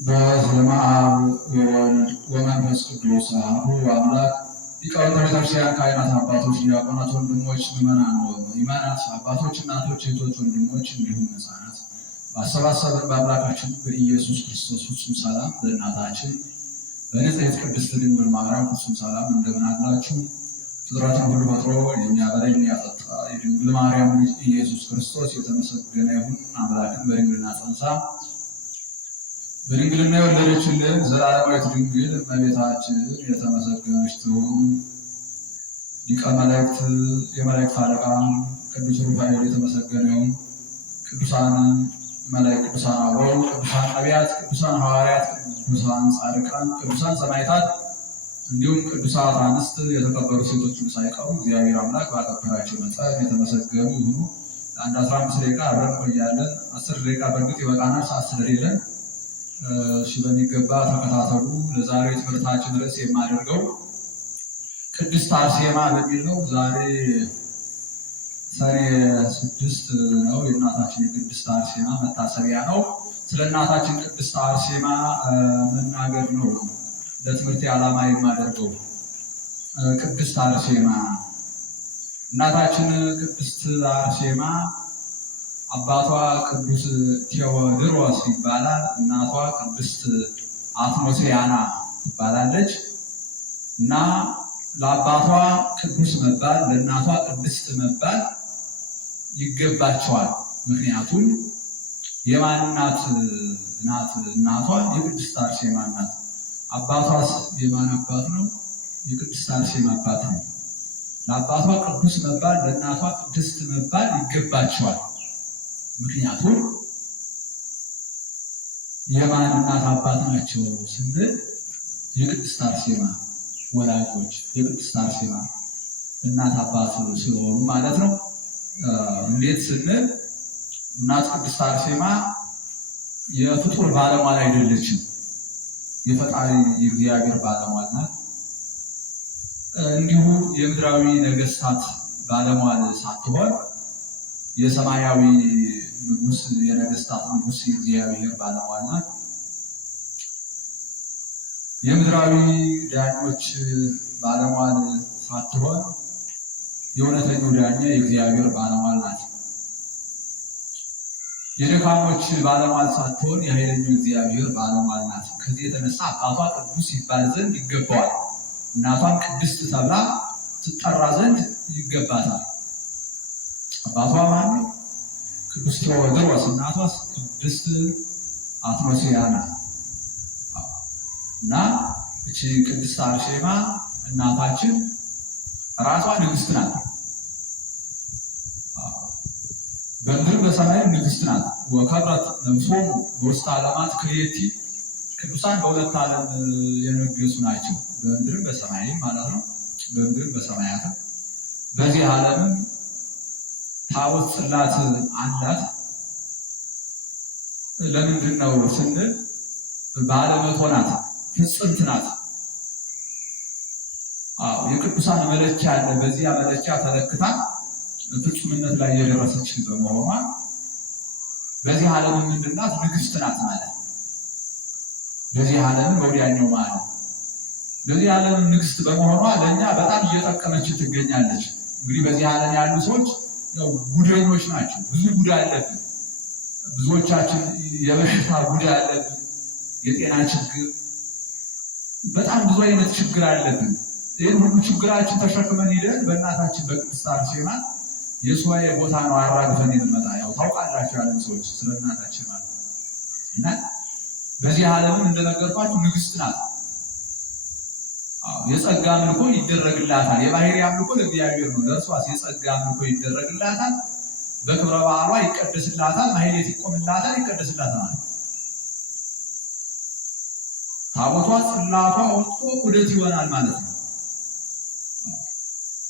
በስመ አብ ወወልድ ወመንፈስ ቅዱስ አሐዱ አምላክ። ሊቃውንተ ቤተክርስቲያን፣ ካህናት፣ አባቶች፣ ዲያቆናት፣ ወንድሞች፣ ምዕመናት፣ አባቶች፣ እናቶች፣ እህቶች፣ ወንድሞች እንዲሁም ሕፃናት ባሰባሰበን በአምላካችን በኢየሱስ ክርስቶስ ፍጹም ሰላም በእናታችን በንጽሕት ቅድስት ድንግል ማርያም ፍጹም ሰላም እንደምን አላችሁ? ፍጥረትን ሁሉ ፈጥሮ የሚያበላ የሚያጠጣ የድንግል ማርያም ልጅ ኢየሱስ ክርስቶስ የተመሰገነ ይሁን። አምላክን በድንግልና ጸንሳ በድንግልና የወለደችልን ዘላለማዊት ድንግል እመቤታችን የተመሰገነች ትሁን። ሊቀ መላእክት የመላእክት አለቃ ቅዱስ ሩፋኤል የተመሰገነ ይሁን። ቅዱሳን መላእክት፣ ቅዱሳን አበው፣ ቅዱሳን ነቢያት፣ ቅዱሳን ሐዋርያት፣ ቅዱሳን ጻድቃን፣ ቅዱሳን ሰማዕታት እንዲሁም ቅዱሳት አንስት የተከበሩ ሴቶችን ሳይቀሩ እግዚአብሔር አምላክ ባከበራቸው መጠን የተመሰገኑ ይሁኑ። ለአንድ 15 ደቂቃ አብረን ቆያለን። 10 ደቂቃ በእርግጥ ይበቃናል፣ ሰዓት ስለሌለን በሚገባ ተከታተሉ። ለዛሬ ትምህርታችን ርዕስ የማደርገው ቅድስት አርሴማ በሚል ነው። ዛሬ ሰኔ 6 ነው። የእናታችን የቅድስት አርሴማ መታሰቢያ ነው። ስለ እናታችን ቅድስት አርሴማ መናገር ነው ለትምህርት ዓላማ የማደርገው። ቅድስት አርሴማ እናታችን ቅድስት አርሴማ አባቷ ቅዱስ ቴዎድሮስ ይባላል። እናቷ ቅድስት አትኖስያና ትባላለች እና ለአባቷ ቅዱስ መባል ለእናቷ ቅድስት መባል ይገባቸዋል። ምክንያቱም የማን እናት ናት? እናቷ የቅድስት አርሴማ ናት። አባቷስ የማን አባት ነው? የቅድስት አርሴማ አባት ነው። ለአባቷ ቅዱስ መባል ለእናቷ ቅድስት መባል ይገባቸዋል። ምክንያቱም የማን እናት አባት ናቸው ስንል የቅድስት አርሴማ ወላጆች የቅድስት አርሴማ እናት አባት ስለሆኑ ማለት ነው። እንዴት ስንል እናት ቅድስት አርሴማ የፍጡር ባለሟል አይደለችም። የፈጣሪ የእግዚአብሔር ባለሟል ናት። እንዲሁ የምድራዊ ነገስታት ባለሟል ሳትሆን የሰማያዊ ንጉስ የነገስታት ንጉስ የእግዚአብሔር ባለሟል ናት። የምድራዊ ዳኞች ባለሟል ሳትሆን የእውነተኛው ዳኛ የእግዚአብሔር ባለሟል ናት። የደካሞች ባለሟል ሳትሆን የኃይለኛው እግዚአብሔር ባለሟል ናት። ከዚህ የተነሳ አባቷ ቅዱስ ይባል ዘንድ ይገባዋል። እናቷም ቅድስት ተብላ ትጠራ ዘንድ ይገባታል። አባቷ ማን ነው? ቅዱስ ቴዎድሮስ። እናቷስ ቅድስት አትኖስያና እና እቺ ቅድስት አርሴማ እናታችን ራሷ ንግስት ናት። በምድር በሰማይም ንግስት ናት። ወከብረት ነፍሶሙ በውስተ ዓለማት ክልኤቲ። ቅዱሳን በሁለት ዓለም የነገሱ ናቸው። በምድርም በሰማይም ማለት ነው። በምድርም በሰማያትም። በዚህ ዓለምም ታቦት ጽላት አላት። ለምንድን ነው ስንል ባለመቶ ናት፣ ፍጽምት ናት። የቅዱሳን መለኪያ አለ። በዚያ መለኪያ ተለክታ ፍጹምነት ላይ የደረሰች በመሆኗ በዚህ ዓለም ምንድን ናት? ንግስት ናት ማለት ነው። በዚህ ዓለም ወዲያኛው ማለት ነው። በዚህ ዓለም ንግስት በመሆኗ ለእኛ በጣም እየጠቀመች ትገኛለች። እንግዲህ በዚህ ዓለም ያሉ ሰዎች ያው ጉደኞች ናቸው። ብዙ ጉዳ አለብን። ብዙዎቻችን የበሽታ ጉዳ አለብን። የጤና ችግር፣ በጣም ብዙ አይነት ችግር አለብን። ይህን ሁሉ ችግራችን ተሸክመን ሂደን በእናታችን በቅድስት አርሴማ የሱባኤ ቦታ ነው አራግፈን የምንመጣ። ያው ታውቃላችሁ ያለን ሰዎች ስለ እናታችን ማለት እና በዚህ ዓለምም እንደነገርኳችሁ ንግስት ናት። የጸጋ አምልኮ ይደረግላታል። የባህሪ አምልኮ ለእግዚአብሔር ነው። ለእርሷስ የጸጋ አምልኮ ይደረግላታል። በክብረ በዓሏ ይቀደስላታል። ማህሌት ይቆምላታል፣ ይቀደስላታል። ታቦቷ ጽላቷ ወጥቶ ዑደት ይሆናል ማለት ነው።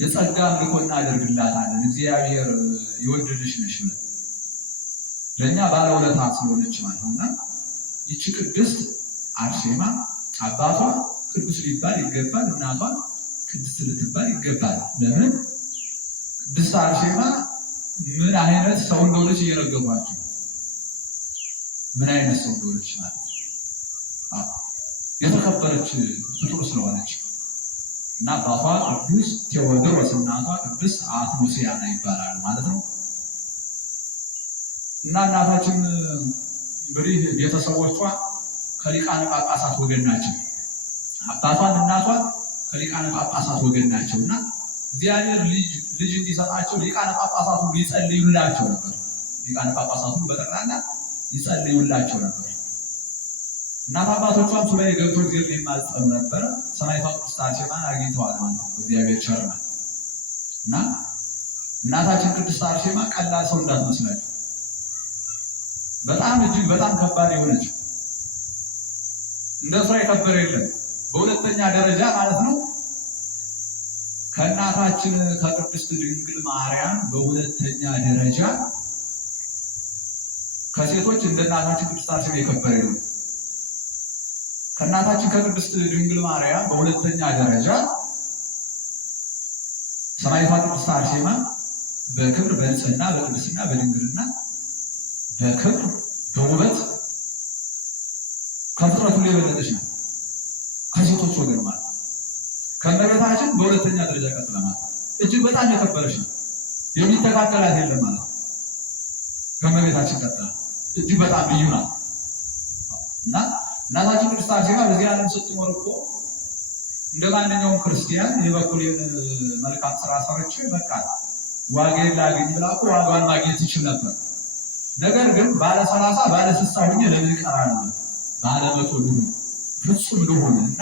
የጸጋ አምልኮ እናደርግላታለን። እግዚአብሔር የወደደሽ ነሽ ለእኛ ባለውለታ ስለሆነች ማለት ነውና ይቺ ቅድስት አርሴማ አባቷ ቅዱስ ሊባል ይገባል። እናቷ ቅድስት ልትባል ይገባል። ለምን? ቅድስት አርሴማ ምን አይነት ሰው እንደሆነች እየነገሯቸው ምን አይነት ሰው እንደሆነች ማለት የተከበረች ፍጡር ስለሆነች እና አባቷ ቅዱስ ቴዎድሮስ እናቷ ቅድስት አትኖስያና ይባላል ማለት ነው። እና እናታችን እንግዲህ ቤተሰቦቿ ከሊቃነ ጳጳሳት ወገን ናቸው። አባቷን እናቷን ከሊቃነ ጳጳሳት ወገን ናቸውና እግዚአብሔር ልጅ እንዲሰጣቸው ሊቃነ ጳጳሳቱ ይጸልዩላቸው ነበር። ሊቃነ ጳጳሳቱ በጠቅላላ ይጸልዩላቸው ነበር። እናት አባቶቿም ሱባኤ ገብቶ እግዚአብሔር ይማጸኑ ነበር። ሰማዕቷ ቅድስት አርሴማን አግኝተዋል ማለት ነው እግዚአብሔር ቸርነት እና እናታችን ቅድስት አርሴማ ቀላል ሰው እንዳትመስላችሁ በጣም እጅግ በጣም ከባድ የሆነች እንደ እሷ የከበረ የለም። በሁለተኛ ደረጃ ማለት ነው ከእናታችን ከቅድስት ድንግል ማርያም በሁለተኛ ደረጃ ከሴቶች እንደ እናታችን ቅድስት አርሴማ የከበረ የለም። ከእናታችን ከቅድስት ድንግል ማርያም በሁለተኛ ደረጃ ሰማዕቷ ቅድስት አርሴማ በክብር በንጽህና በቅድስና በድንግልና በክብር በውበት ከፍጥረቱ ላይ የበለጠች ናት። ከሴቶች ወገን ማለት ከእመቤታችን በሁለተኛ ደረጃ ቀጥላ ማለት እጅግ በጣም የከበረች ነው። የሚተካከላት የለም ማለት ከእመቤታችን ቀጥላ እጅግ በጣም ልዩ ናት እና እናታችን ቅድስት አርሴማ በዚህ ዓለም ስትኖር እኮ እንደ ማንኛውም ክርስቲያን የበኩሌን መልካም ስራ ሰርቼ በቃ ዋጋዬን ላግኝ ብላ እኮ ዋጋዋን ማግኘት ትችል ነበር። ነገር ግን ባለ 30 ባለ 60 ሆኜ ለምን እቀራለሁ? ባለ 100 ልሁን ፍጹም ልሁንና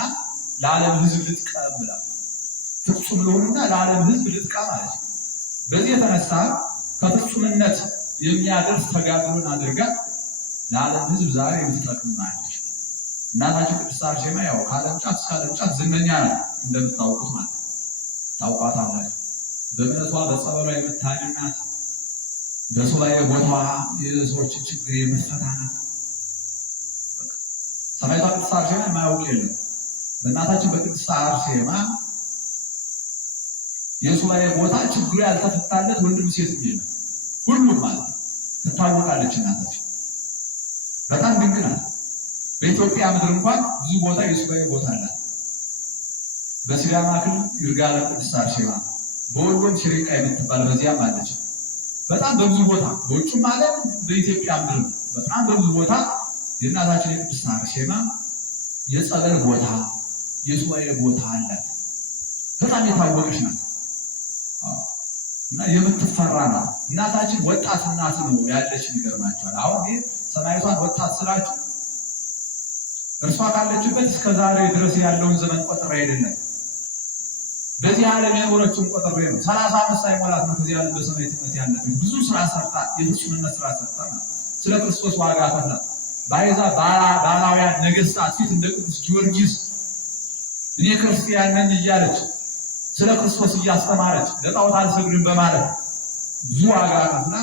ለዓለም ሕዝብ ልጥቀም ብላ ፍጹም ልሁንና ለዓለም ሕዝብ ልጥቀም ማለት ነው። በዚህ የተነሳ ከፍጹምነት የሚያደርስ ተጋድሎን አድርጋ ለዓለም ሕዝብ ዛሬ የምትጠቅም ናለች። እናታችን ቅድስት አርሴማ ያው ከዓለም ጫፍ እስከ ዓለም ጫፍ ዝነኛ ናት እንደምታውቁት ማለት ታውቋታላችሁ። በእምነቷ በጸበሏ የምታድን ናት። በሱባኤ ቦታዋ የሰዎችን ችግር የምትፈታ ናት። ሰማዕቷ ቅድስት አርሴማ የማያውቅ የለም። በእናታችን በቅድስት አርሴማ የሱባኤ ቦታ ችግሩ ያልተፈታለት ወንድም ሴትም የለም። ሁሉም ማለት ትታወቃለች። እናታችን በጣም ድንቅ ናት። በኢትዮጵያ ምድር እንኳን ብዙ ቦታ የሱባኤ ቦታ አላት። በሲዳማ ክልል ይርጋለም ቅድስት አርሴማ፣ በወሎም ሽሪቃ የምትባል በዚያም አለች። በጣም በብዙ ቦታ በውጭም ዓለም በኢትዮጵያ ምድር በጣም በብዙ ቦታ የእናታችን የቅድስት አርሴማ የጸበል ቦታ የሱባኤ ቦታ አላት። በጣም የታወቀች ናት እና የምትፈራ ናት። እናታችን ወጣት እናት ነው ያለች ይገርማችኋል። አሁን ይሄ ሰማዕቷን ወጣት ስላችሁ እርሷ ካለችበት እስከ ዛሬ ድረስ ያለውን ዘመን ቆጥሬ አይደለም በዚህ ዓለም የኖረችውን ቆጥሬ ነው። 30 ዓመት ሳይሞላት ነው ከዚህ ዓለም በሰማዕትነት ያለች። ብዙ ስራ ሰርታ የፍጹምነት ስራ ሰርታ ስለ ክርስቶስ ዋጋ ከፍላ በአሕዛብ ባላውያን ነገሥታት ፊት እንደ ቅዱስ ጊዮርጊስ እኔ ክርስቲያን ነኝ እያለች ስለ ክርስቶስ እያስተማረች ለጣዖት አልሰግድም በማለት ብዙ ዋጋ ከፍላ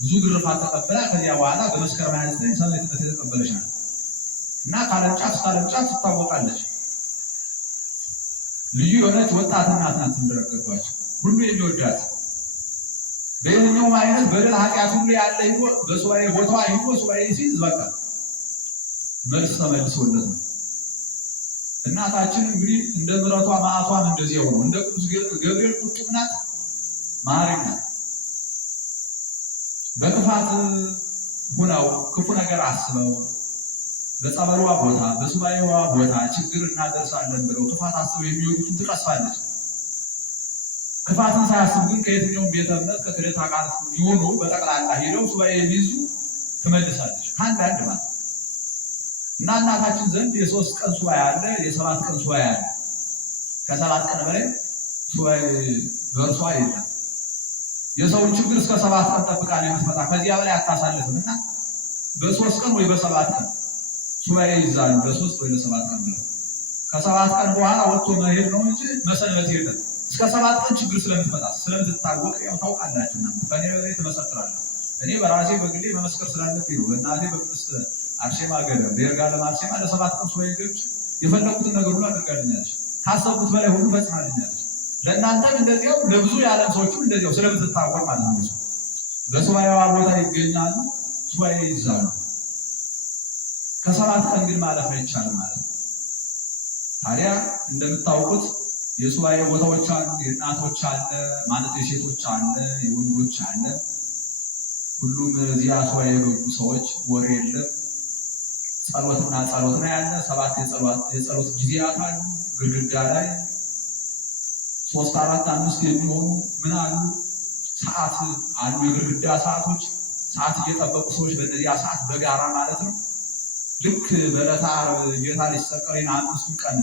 ብዙ ግርፋት ተቀብላ ከዚያ በኋላ በመስከረም 29 ሰማዕትነት የተቀበለች ናት እና ከዓለም ጫፍ እስከ ዓለም ጫፍ ትታወቃለች። ልዩ የሆነች ወጣት እናት ናት። እንደነገርኳቸው ሁሉ የሚወዳት በየትኛውም አይነት በደል ኃጢአት ሁሉ ያለ ይኖ በሱባኤ ቦታዋ ይኖ ሱባኤ ሲይዝ በቃ መልስ ተመልሶለት ነው። እናታችን እንግዲህ እንደ ምሕረቷ መዓቷም እንደዚያው ነው። እንደ ቅዱስ ገብርኤል ቁጡም ናት፣ መሐሪም ናት። በክፋት ሁነው ክፉ ነገር አስበው በጸበሏ ቦታ በሱባኤዋ ቦታ ችግር እናደርሳለን ብለው ክፋት አስበው የሚወዱትን ትቀስፋለች። ክፋትን ሳያስብ ግን ከየትኛውም ቤተ እምነት ከክደት አቃት ይሆኑ በጠቅላላ ሄደው ሱባኤ የሚይዙ ትመልሳለች ከአንዳንድ ማለት እና እናታችን ዘንድ የ3 ቀን ሱባኤ አለ፣ የ7 ቀን ሱባኤ አለ። ከ7 ቀን በላይ ሱባኤ በእርሷ የለም። የሰውን ችግር እስከ 7 ቀን ጠብቃ ነው የምትፈታ። ከዚያ በላይ አታሳልፍም እና በ3 ቀን ወይ በ7 ቀን ሱባኤ ይዛሉ። ለ3 ወይ ለ7 ቀን ብለው ከ7 ቀን በኋላ ወጥቶ መሄድ ነው እንጂ መሰንበት የለም። እስከ 7 ቀን ችግር ስለምትፈታ ስለምትታወቅ ያው ታውቃላችሁ። እናንተ ከኔ በላይ ትመሰክራለህ። እኔ በራሴ በግሌ መመስከር ስላለብኝ ነው። በእናቴ በቅድስት አርሴማ ገዳም በይርጋለም አርሴማ ለ7 ቀን ሱባኤ ገብቼ የፈለኩትን ነገር ሁሉ አድርጋልኛለች። ካሰብኩት በላይ ሁሉ ፈጽማልኛለች። ለእናንተም እንደዚያው ለብዙ የዓለም ሰዎችም እንደዚያው ስለምትታወቅ ማለት ነው። በሱባኤዋ ቦታ ይገኛሉ፣ ሱባኤ ይዛሉ። ከ7 ቀን ግን ማለፍ አይቻልም ማለት ነው። ታዲያ እንደምታውቁት የሱባኤ ቦታዎች አሉ፣ የእናቶች አለ ማለት የሴቶች አለ፣ የወንዶች አለ። ሁሉም እዚያ ሱባኤ የገቡ ሰዎች ወሬ የለም ጸሎትና ጸሎት ነው ያለ። 7 የጸሎት ጊዜያት አሉ። ግድግዳ ላይ 3 4 5 የሚሆኑ ምን አሉ ሰዓት አሉ። የግድግዳ ሰዓቶች ሰዓት እየጠበቁ ሰዎች በእነዚያ ሰዓት በጋራ ማለት ነው ልክ በዕለተ ዓርብ ጌታ ሊሰቀል 5ቱን ቀን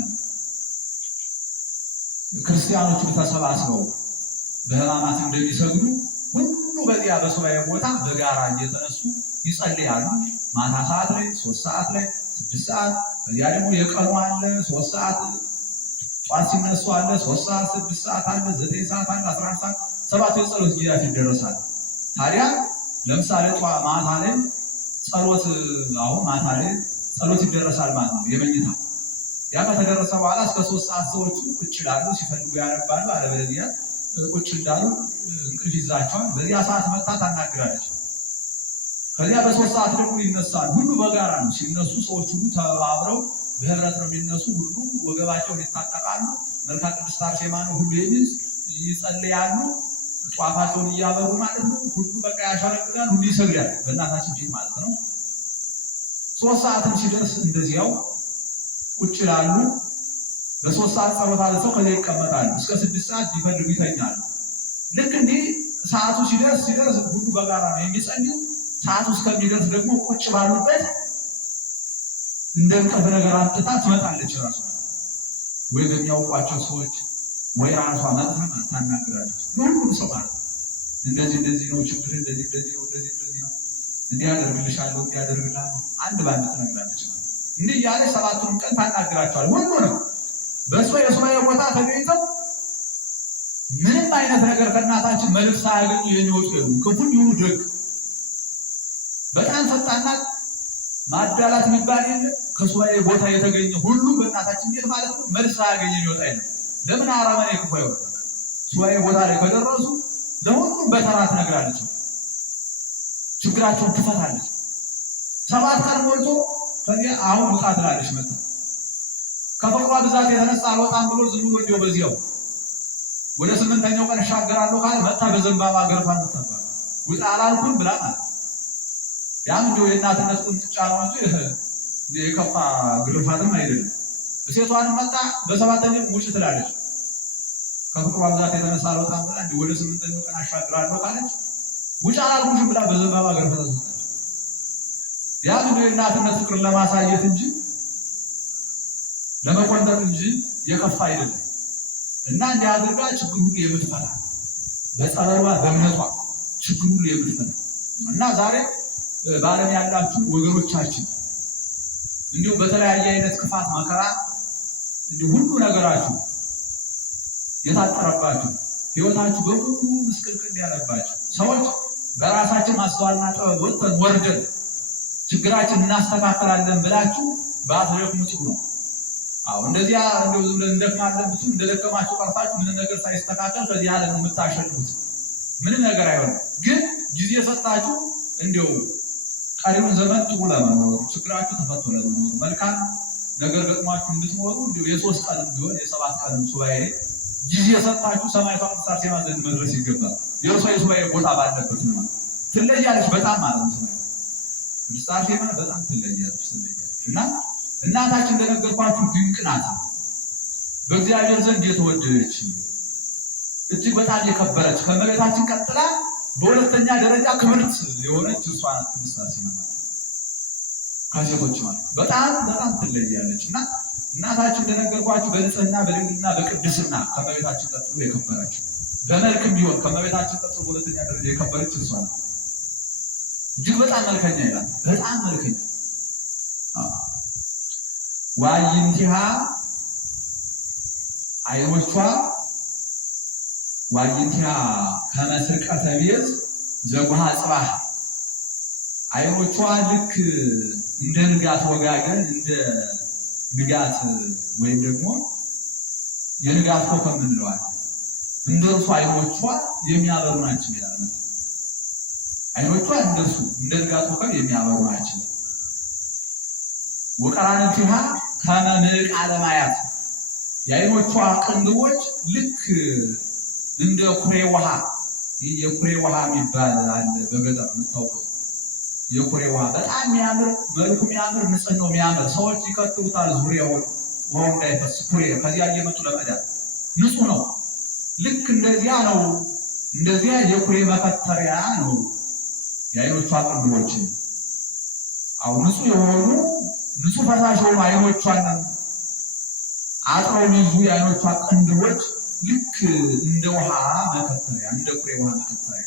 ክርስቲያኖቹ ተሰባስበው በሕማማት እንደሚሰግዱ ሁሉ በዚያ በሱባኤ ቦታ በጋራ እየተነሱ ይጸልያሉ። ማታ ሰዓት ላይ 3 ሰዓት ላይ 6 ሰዓት ከዚያ ደግሞ የቀኑ አለ 3 ሰዓት ጧት ሲነሱ አለ 3 ሰዓት 6 ሰዓት አለ 9 ሰዓት አለ 11 ሰዓት 7 የጸሎት ጊዜያት ይደረሳል። ታዲያ ለምሳሌ ማታ ላይ ጸሎት አሁን ማታ ላይ ጸሎት ይደረሳል ማለት ነው የመኝታ ያ ከተደረሰ በኋላ እስከ 3 ሰዓት ሰዎቹ ቁጭ ይላሉ፣ ሲፈልጉ ያነባሉ፣ አለበለዚያ ቁጭ እንዳሉ እንቅልፍ ይዛቸዋል። በዚያ ሰዓት መጣ ታናግራለች። ከዚያ በ3 ሰዓት ደግሞ ይነሳሉ። ሁሉ በጋራ ነው ሲነሱ ሰዎች ሁሉ ተባብረው በህብረት ነው የሚነሱ። ሁሉ ወገባቸውን ይታጠቃሉ። መልካ ቅድስት አርሴማ ነው ሁሉ ይጸልያሉ፣ ጧፋቸውን እያበሩ ማለት ነው። ሁሉ በቃ ያሻረግዳል፣ ሁሉ ይሰግዳል በእናታችን ፊት ማለት ነው። 3 ሰዓትም ሲደርስ እንደዚያው ቁጭ ይላሉ። በ3 ሰዓት ጸሎት አድርሰው ከዚያ ይቀመጣሉ። እስከ 6 ሰዓት ቢፈልጉ ይተኛሉ። ልክ እንዲህ ሰዓቱ ሲደርስ ሁሉ በጋራ ነው የሚጸልዩ። ሰዓቱ እስከሚደርስ ደግሞ ቁጭ ባሉበት እንደ እንቅልፍ ነገር አምጥታ ትመጣለች ራሷ ወይ በሚያውቋቸው ሰዎች ወይ ራሷ መጥታ ታናግራለች። ሁሉም ሰው ማለት እንደዚህ ነው ችግር እንደዚህ ነው እንዲህ ያደርግልሻለሁ እንዲህ ያደርግልሃለሁ አንድ ባንድ ትነግራለች። እንዲህ ያለ 7ቱን ቀን ታናግራቸዋል። ሁሉ ነው በእሷ የሱባኤ ቦታ ተገኝተው ምንም አይነት ነገር ከእናታችን መልእክት ሳያገኙ የሚወጡ የሉም። ክፉም ይሁኑ ደግ በጣም ፈጣናት ማዳላት የሚባል የለም። ከሱባኤ ቦታ የተገኘ ሁሉ በእናታችን ቤት ማለት ነው መልስ ሳያገኝ የሚወጣ የለም። ለምን አረመኔ ክፉ አይወጣ። ሱባኤ ቦታ ላይ ከደረሱ ለሁሉም በተራ ትነግራለች፣ ችግራቸውን ትፈታለች። 7 ቀን ሞልቶ ከዚያ አሁን ውጣ ትላለች። መጣ ከፍቅሯ ብዛት የተነሳ አልወጣም ብሎ ዝም ብሎ እንዲያው በዚያው ወደ 8ኛው ቀን እሻገራለሁ ካለ መጣ በዘንባባ ገርፋን ተባለ። ውጣ አላልኩም ብላ ማለት ያም እንዲያው የእናትነት ቁንጥጫ ነው እንጂ የከፋ ግርፋትም አይደለም። ሴቷንም መጣ በ7ኛው ውጭ ትላለች። ከፍቅሯ ብዛት የተነሳ አልወጣም ብላ እንዲያው ወደ 8ኛው ቀን አሻገራለሁ ካለች ውጭ አላልኩም ብላ በዘንባባ ገርፋ ተሰጣች። ያም እንዲያው የእናትነት ፍቅር ለማሳየት እንጂ ለመቆንጠጥ እንጂ የከፋ አይደለም። እና እንዲህ አድርጋ ችግር ሁሉ የምትፈታ በጸበሏ በእምነቷ ችግር ሁሉ የምትፈታ እና ዛሬ በዓለም ያላችሁ ወገኖቻችን እንዲሁ በተለያየ አይነት ክፋት መከራ እንዲሁ ሁሉ ነገራችሁ የታጠረባችሁ ሕይወታችሁ በሙሉ ምስቅልቅል ያለባችሁ ሰዎች በራሳችን ማስተዋልና ጥበብ ወጥተን ወርደን ችግራችን እናስተካክላለን ብላችሁ ባትደክሙ ጥሩ ነው። አዎ እንደዚያ እንደው ዝም ብለን እንደክማለን ብትሉ እንደደከማችሁ ቀርታችሁ ምንም ነገር ሳይስተካከል ከዚህ ዓለም ነው የምታሸንፉት። ምንም ነገር አይሆንም። ግን ጊዜ ሰጣችሁ እንደው ቀሪውን ዘመን ጥሩ ለመኖር ችግራችሁ ተፈቶ ለመኖር መልካም ነገር ገጥሟችሁ እንድትኖሩ እንደው የ3 ቀን ቢሆን የ7 ቀን ሱባኤ ጊዜ ሰጣችሁ ሰማዕቷ ቅድስት አርሴማ ዘንድ መድረስ ይገባል። የእርሷ የሱባኤ ቦታ ባለበት ነው ትለያለች በጣም ማለት ነው። ቅድስት አርሴማ በጣም ትለያለች እና እናታችን እንደነገርኳችሁ ድንቅ ናት። በእግዚአብሔር ዘንድ የተወደደች እጅግ በጣም የከበረች ከመቤታችን ቀጥላ በሁለተኛ ደረጃ ክብርት የሆነች እሷ ናት። ቅድስት አርሴማ ከሴቶች ማለት በጣም ትለያለች እና እናታችን እንደነገርኳችሁ በንጽህና በድንግልና በቅድስና ከመቤታችን ቀጥሎ የከበረች በመልክም ቢሆን ከመቤታችን ቀጥሎ በሁለተኛ ደረጃ የከበረች እሷ ናት። እጅግ በጣም መልከኛ ይላል። በጣም መልከኛ ዋይንቲሃ አይኖቿ ዋይንቲሃ ከመስርቀተ ቤዝ ዘጉሃ ጽባህ አይኖቿ ልክ እንደ ንጋት ወጋገን እንደ ንጋት ወይም ደግሞ የንጋት ኮከብ እንለዋለን እንደርሱ አይኖቿ የሚያበሩ ናቸው ይላል። አይኖቿ እንደርሱ እንደ ንጋት ኮከብ የሚያበሩ ናቸው። ወቀራንቲሃ ከመ ምልቃለ ማያት የዓይኖቿ ቅንድቦች ልክ እንደ ኩሬ ውሃ የኩሬ ውሃ የሚባል አለ በገጠር የምታውቁት የኩሬ ውሃ በጣም የሚያምር መልኩ የሚያምር ንጽህናው የሚያምር ሰዎች ይከትሉታል ዙሪያውን ውሃው እንዳይፈስ ኩሬ ከዚያ እየመጡ ለመዳን ንጹህ ነው። ልክ እንደዚያ ነው። እንደዚያ የኩሬ መከተሪያ ነው የዓይኖቿ ቅንድቦች። አሁን ንጹህ የሆኑ ንጹህ ፈሳሽ የሆኑ ዓይኖቿን አጥረው ይዙ የዓይኖቿ ቅንድቦች ልክ እንደ ውሃ መከተሪያ እንደ ኩሬ ውሃ መከተሪያ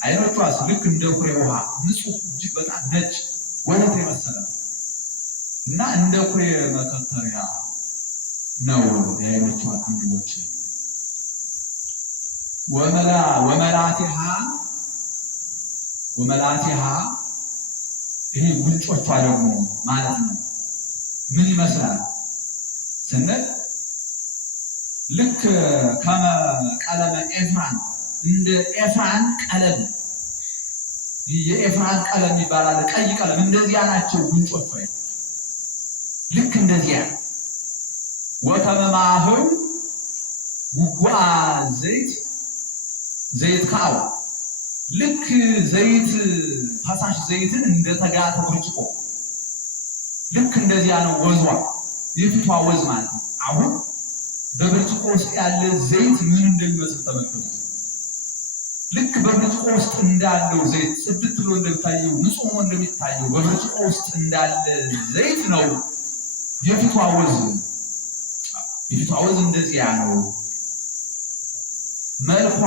ዓይኖቿስ ልክ እንደ ኩሬ ውሃ ንጹህ እጅግ በጣም ነጭ ወተት የመሰለ እና እንደ ኩሬ መከተሪያ ነው የዓይኖቿ ቅንድቦች። ወመላቲሃ ይሄ ጉንጮቿ ደግሞ ማለት ነው ምን ይመስላል ስንል ልክ ከቀለመ ኤፍራን እንደ ኤፍራን ቀለም የኤፍራን ቀለም ይባላል ቀይ ቀለም እንደዚያ ናቸው ጉንጮቿ ልክ እንደዚያ። ወከመማህው ጉጓ ዘይት ካው ልክ ዘይት ፈሳሽ ዘይትን እንደተጋተ ብርጭቆ ልክ እንደዚያ ነው ወዟ የፊቷ ወዝ ማለት ነው። አሁን በብርጭቆ ውስጥ ያለ ዘይት ምን እንደሚመስል ተመልከቱ። ልክ በብርጭቆ ውስጥ እንዳለው ዘይት ጽድት ብሎ እንደሚታየው ንጹህ ሆኖ እንደሚታየው በብርጭቆ ውስጥ እንዳለ ዘይት ነው የፊቷ ወዝ። የፊቷ ወዝ እንደዚያ ነው መልኳ።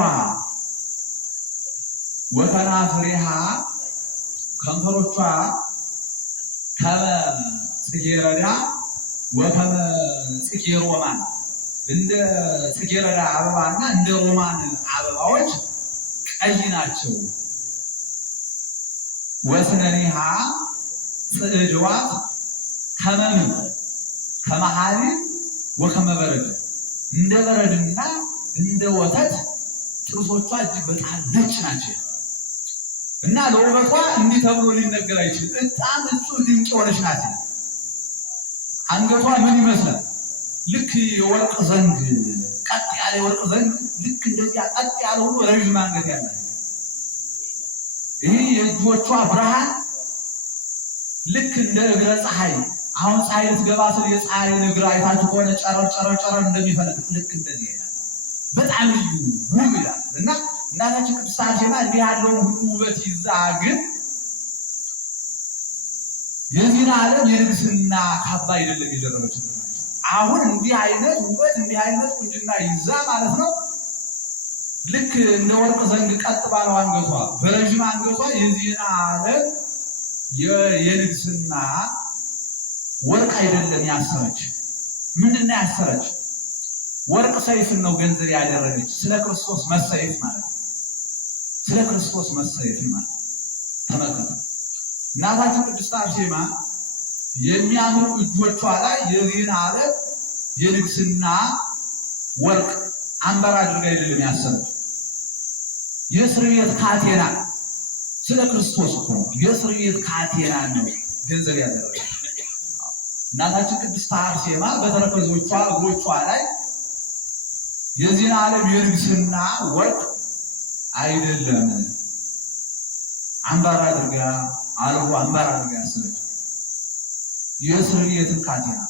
ወከናፍሪሃ ከንፈሮቿ ከመ ጽጌረዳ ወከመ ጽጌ ሮማን እንደ ጽጌረዳ አበባና እንደ ሮማን አበባዎች ቀይ ናቸው። ወስነኒሃ ጽዕድዋት ከመሃሊ ወከመ በረድ እንደ በረድና እንደ ወተት ጥርሶቿ እጅግ በጣም ነጭ ናቸው እና ለውበቷ እንዲህ ተብሎ ሊነገር አይችልም። በጣም እጹብ ድንቅ የሆነች ናት። አንገቷ ምን ይመስላል? ልክ የወርቅ ዘንግ ቀጥ ያለ የወርቅ ዘንግ ልክ እንደዚያ ቀጥ ያለ ሁሉ ረዥም አንገት ያላት። ይህ የእጆቿ ብርሃን ልክ እንደ እግረ ፀሐይ። አሁን ፀሐይ ልትገባ ስል የፀሐይን እግር አይታችሁ ከሆነ ጨረር ጨረር ጨረር እንደሚፈነጥቅ ልክ እንደዚህ ይላል። በጣም ልዩ ውብ ይላል እና እናታችን ቅድስት አርሴማ እንዲህ ያለውን ሁሉ ውበት ይዛ ግን የዚህን ዓለም የንግስና ካባ አይደለም የደረበችው። አሁን እንዲህ አይነት ውበት እንዲህ አይነት ቁንጅና ይዛ ማለት ነው ልክ እንደ ወርቅ ዘንግ ቀጥ ባለው አንገቷ በረዥም አንገቷ የዚህን ዓለም የንግስና ወርቅ አይደለም ያሰረች። ምንድን ነው ያሰረች? ወርቅ ሰይፍን ነው ገንዘብ ያደረገች። ስለ ክርስቶስ መሰየፍ ማለት ነው። ስለ ክርስቶስ መሰየፍ ማለት ተመልከቱ። እናታችን ቅድስት አርሴማ የሚያምሩ እጆቿ ላይ የዚህን ዓለም የንግስና ወርቅ አንበር አድርጋ አይደለም ያሰረች። የስርየት ካቴና ስለ ክርስቶስ እኮ የስርየት ካቴና ነው ገንዘብ ያደረገች። እናታችን ቅድስት አርሴማ በተረከዞቿ እግሮቿ ላይ የዚህን ዓለም የንግስና ወርቅ አይደለም አንባር አድርጋ አልቦ አንባር አድርጋ ያሰረች የስርየትን ካቴና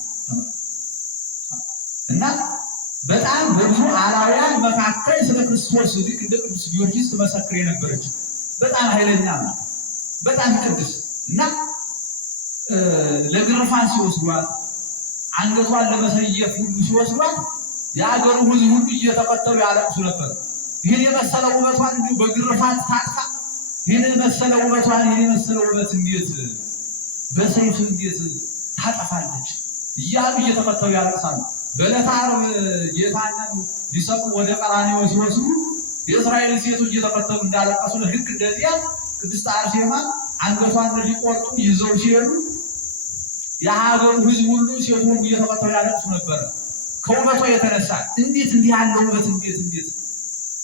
እና በጣም በብዙ አላውያን መካከል ስለ ክርስቶስ ልክ እንደ ቅዱስ ጊዮርጊስ ትመሰክር የነበረች በጣም ኃይለኛ ናት። በጣም ቅዱስ እና ለግርፋን ሲወስዷት አንገቷን ለመሰየፍ ሁሉ ሲወስዷት የአገሩ ሕዝብ ሁሉ እየተከተሉ ያለቅሱ ነበር። ይህን የመሰለ ውበቷን እንዲሁ በግርፋት ታጥፋ ይህን የመሰለ ውበቷን ይህን የመሰለ ውበት እንዴት በሰይፍ እንዴት ታጠፋለች እያሉ እየተከተሉ ያለቅሳሉ። በዕለተ ዓርብ ጌታን ሊሰቅሉ ወደ ቀራንዮ ሲወስዱ የእስራኤል ሴቶች እየተከተሉ እንዳለቀሱ ልክ እንደዚያ ቅድስት አርሴማ አንገቷን ሊቆርጡ ይዘው ሲሄዱ የሀገሩ ሕዝብ ሁሉ ሴቱ ሁሉ እየተከተሉ ያለቅሱ ነበር። ከውበቷ የተነሳ እንዴት እንዲህ ያለው ውበት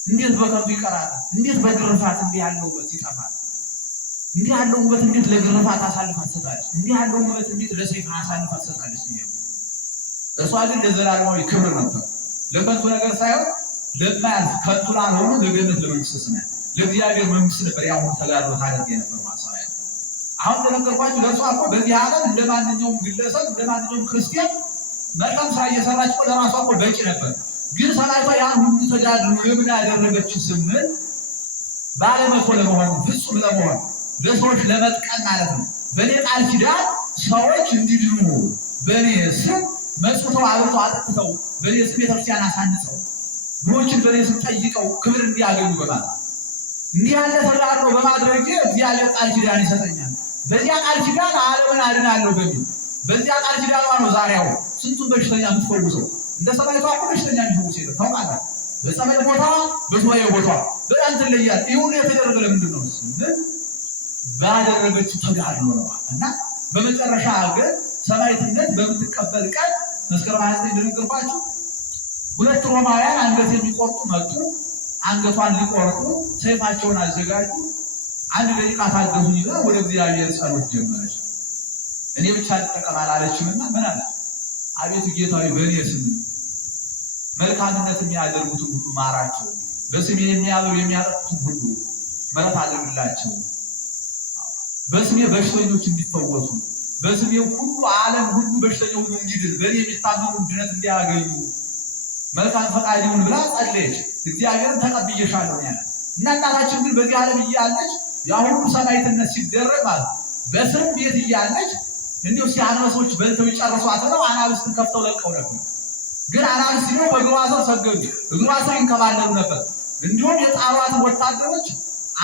እንዴት በከንቱ ይቀራል? እንዴት በግርፋት እንዲህ ያለው ውበት ይጠፋል? እንዲህ ያለው ውበት እንዴት ለግርፋት አሳልፋ ትሰጣለች? እንዲህ ያለው ውበት እንዴት ለሰይፍ አሳልፋ ትሰጣለች? እሷ ግን ለዘላለማዊ ክብር ነበር። ለከንቱ ነገር ሳይሆን ለማያልፍ ከንቱ ላልሆኑ ለገነት ለመንግስተ ሰማያት ለእግዚአብሔር መንግስት ነበር ያው ተጋድሎ ታደርግ የነበር ማሳያ። አሁን እንደነገርኳችሁ ለእሷ እኮ በዚህ ዓለም እንደማንኛውም ግለሰብ እንደማንኛውም ክርስቲያን መልካም ስራ እየሰራች እኮ ለራሷ እኮ በቂ ነበር። ግን ሰማዕቷ ያን ሁሉ ተጋድሎ ለምን ያደረገች ስንል ባለመቶ ለመሆን ፍጹም ለመሆን ለሰዎች ለመጥቀም ማለት ነው። በእኔ ቃል ኪዳን ሰዎች እንዲድኑ በእኔ ስም መጽውተው አብርተው አጠጥተው በእኔ ስም ቤተክርስቲያን አሳንጸው ድሆችን በእኔ ስም ጠይቀው ክብር እንዲያገኙ በማለት እንዲህ ያለ ተጋድሎ በማድረግ እግዚአብሔር ቃል ኪዳን ይሰጠኛል። በዚያ ቃል ኪዳን ዓለምን አድናለሁ በሚል በዚያ ቃል ኪዳን ነው ዛሬው ስንቱን በሽተኛ የምትፈውሰው። እንደ ሰማዕቷ እኮ በሽተኛ የሚፈውስ የለም ታውቃለህ። በጸበል ቦታ በሱባኤ ቦታ በጣም ትለያለህ። ይህ ሁሉ የተደረገ ለምንድን ነው ስንል ባደረገችው ተጋድሎ ነው። እና በመጨረሻ ግን ሰማዕትነት በምትቀበል ቀን መስከረም 29 እንደነገርኳችሁ ሁለት ሮማውያን አንገት የሚቆርጡ መጡ። አንገቷን ሊቆርጡ ሰይፋቸውን አዘጋጁ። አንድ ደቂቃ ታገሱኝ ብላ ወደ እግዚአብሔር ጸሎት ጀመረች። እኔ ብቻ ልጠቀም አላለችምና ምን አለ? አቤቱ ጌታዬ በእኔ ስም መልካምነት የሚያደርጉትን ሁሉ ማራቸው፣ በስሜ የሚያበሉ የሚያጠጡትን ሁሉ ምሕረት አድርግላቸው፣ በስሜ በሽተኞች እንዲፈወሱ፣ በስሜ ሁሉ ዓለም ሁሉ በሽተኛው ሁሉ እንዲድን፣ በእኔ የሚታመኑ ድነት እንዲያገኙ መልካም ፈቃድ ይሁን ብላ ጸለየች። እግዚአብሔርን ተቀብዬሻለሁ ያለ እና እናታችን ግን በዚህ ዓለም እያለች ያ ሁሉ ሰማዕትነት ሲደረግ ማለት በስም ቤት እያለች እንዲሁ አንበሶች በልተው ይጨርሷት ነው አናብስትን ከፍተው ለቀው ነበር። ግን አናብስት ነው በእግሯ ስር ሰገዱ፣ እግሯ ስር ይንከባለሉ ነበር። እንዲሁም የጣሏትን ወታደሮች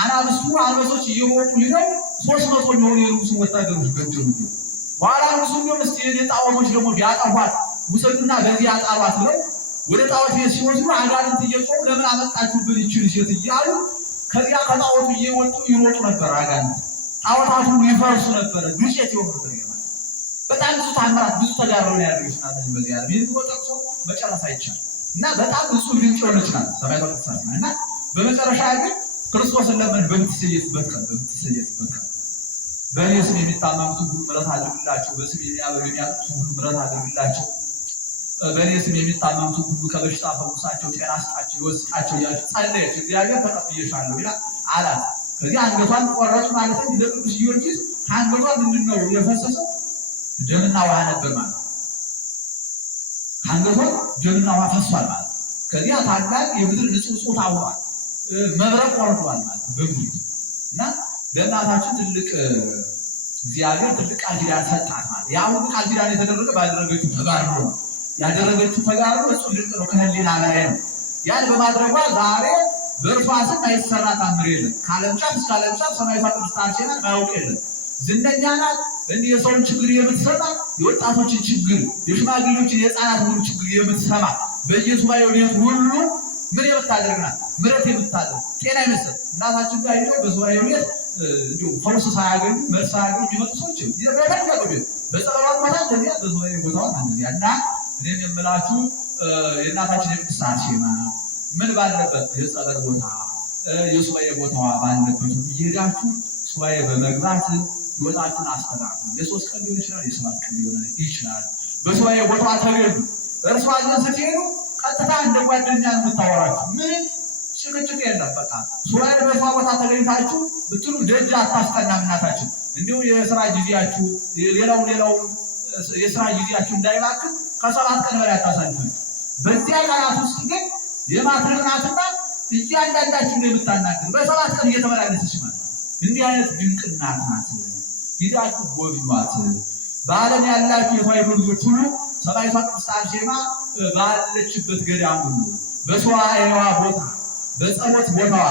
አንበሶች እየሮጡ ሄደው 300 የሚሆኑ የንጉሱን ወታደሮች ገደሉ። በኋላ ንጉሱ እንደውም እስቲ የጣዖቶች ደግሞ ቢያጠፏት ውሰዱና በዚህ አጣሏት ብለው ወደ ጣዖት ቤት ሲወስዱ አጋንንት እየጮሁ ለምን አመጣችሁብን ይችል ሴት እያሉ ከዚያ ከጣዖቱ እየወጡ ይሮጡ ነበር። አጋንንት ጣዖታቱ ይፈርሱ ነበር፣ ዱቄት ይሆኑ ነበር። በጣም ብዙ ታምራት ብዙ ተጋድሎ ያደረገች ናት በዚህ ዓለም። ይህን ወጣው መጨረስ አይቻልም እና በጣም ብዙ ድንቅ የሆነች ናት ሰማዕቷ ቅድስት አርሴማ። እና በመጨረሻ ግን ክርስቶስን ለምን በምትሰየፍበት ቀን በእኔ ስም የሚታመሙትን ሁሉ ምሕረት አድርግላቸው፣ በስም የሚያበሉ የሚያጠጡትን ሁሉ ምሕረት አድርግላቸው፣ በእኔ ስም የሚታመሙትን ሁሉ ከበሽታ ፈውሳቸው፣ ጤና ስጣቸው፣ ይወስጣቸው እያለች ጸለየች። እግዚአብሔር ተቀብዬሻለሁ ይላል አላት። ከዚህ አንገቷን ቆረጡ ማለት ነው። እንደ ቅዱስ ጊዮርጊስ ከአንገቷ ምንድን ነው የፈሰሰው? ደምና ውሃ ነበር ማለት ነው። ከአንገቷ ደምና ውሃ ፈሷል ማለት ነው። ከዚያ ታላቅ የምድር ንጽጽት አውሯል፣ መብረቅ ወርዷል ማለት ነው በምድር እና ለእናታችን ትልቅ እግዚአብሔር ትልቅ ቃል ኪዳን ሰጣት ማለት ያ ሁሉ ቃል ኪዳን የተደረገ ባደረገችው ተጋድሎ ነው። ያደረገችው ተጋድሎ እሱ ድንቅ ነው፣ ከህሊና በላይ ነው። ያን በማድረጓ ዛሬ በእርሷ ስም አይሰራ ታምር የለም። ከዓለም ጫፍ እስከ ዓለም ጫፍ ሰማዕቷ ቅድስት አርሴማን ማያውቅ የለም። ዝነኛ ናት። እንዲህ የሰውን ችግር የምትሰማ፣ የወጣቶችን ችግር፣ የሽማግሌዎችን የህፃናት ሁሉ ችግር የምትሰማ፣ በየሱባኤው ቤት ሁሉ ምን የምታደርግ ናት? ምሕረት የምታደርግ ጤና ይመስል እናታችን ጋር ሄደው በሱባኤው ቤት እንዲሁ ፈውስ ሳያገኙ መልስ ሳያገኙ የሚመጡ ሰዎች ይረዳሉ። በጸሎት ቦታ እንደዚያ በሱባኤው ቦታዋ እንደዚያ እና እኔም የምላችሁ የእናታችን የቅድስት አርሴማ ምን ባለበት የጸበል ቦታ የሱባኤ ቦታዋ ባለበት እየሄዳችሁ ሱባኤ በመግባት ህይወታችሁን አስተካክሉ። የ3 ቀን ሊሆን ይችላል፣ የ7 ቀን ሊሆን ይችላል። በሱባኤ ቦታዋ ተገኙ። እርሷ ዘንድ ስትሄዱ ቀጥታ እንደ ጓደኛ ነው የምታወራችሁ። ምንም ጭቅጭቅ የለም። በቃ ሱባኤ በሷ ቦታ ተገኝታችሁ ብትሉ ደጅ አታስጠናም እናታችን። እንዲሁ የስራ ጊዜያችሁ ሌላው የስራ ጊዜያችሁ እንዳይባክን ከ7 ቀን በላይ አታሳልፋችሁ። በዚያ ቀናት ውስጥ ግን የማትረናትና እያንዳንዳችሁ ነው የምታናግር በ7 ቀን እየተመላለሰች ማለት እንዲህ አይነት ድንቅ እናት ናት። ሂዳችሁ ጎብኟት። በዓለም ያላችሁ የተዋሕዶ ልጆች ሁሉ ሰማዕቷ ቅድስት አርሴማ ባለችበት ገዳም ሁሉ በሱባኤዋ ቦታ፣ በጸሎት ቦታዋ፣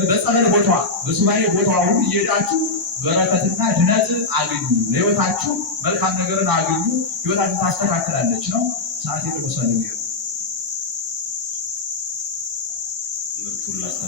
በጸበል ቦታዋ፣ በሱባኤ ቦታዋ ሁሉ እየሄዳችሁ በረከትና ድነት አግኙ። ለሕይወታችሁ መልካም ነገርን አግኙ። ሕይወታችሁ ታስተካክላለች ነው። ሰዓት የደረሰ ነው።